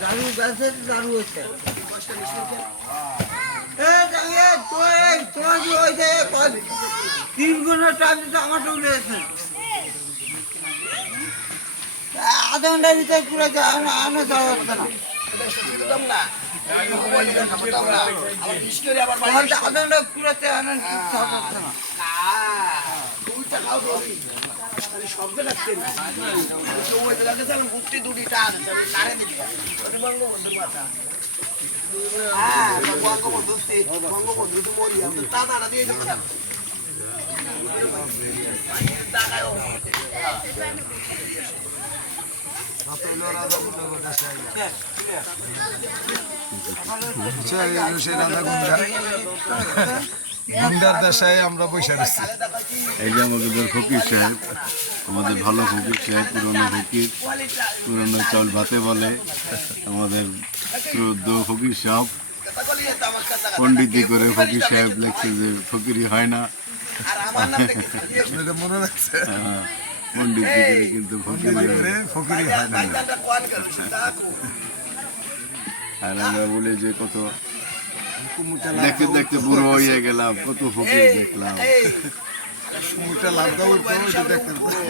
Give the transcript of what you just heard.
দারু গাছের দারু হচ্ছে তিন গুণের টাইম আমারটা উঠে গেছে আধা ঘন্টার ভিতরে পুরো আনা যাওয়া হচ্ছে না আধা ঘন্টা পুরোতে আনা যাওয়া হচ্ছে না শব্দ লাগছে না বুদ্ধি দুটিটা নাড়ে দিবি হ্যাঁ বঙ্গবন্ধু বঙ্গবন্ধু মরি তা তারা দিয়ে দেবো না গুন্ডার দশায় আমরা বসে আছি। এই যে আমাদের ফকির সাহেব, আমাদের ভালো ফকির সাহেব, পুরনো চাউল ভাতে বলে আমাদের ফকির সাহেব পণ্ডিতি করে ফকির সাহেব লিখছে যে ফকিরি হয় না, মনে রাখছে পণ্ডিতি করে কিন্তু ফকিরি হয় না। আর আমরা বলি যে কত দেখতে দেখতে বুড়ো হয়ে গেলাম, কত ফকির দেখলাম। সমুদ্রটা লাভ দাও দেখতে ঘুরে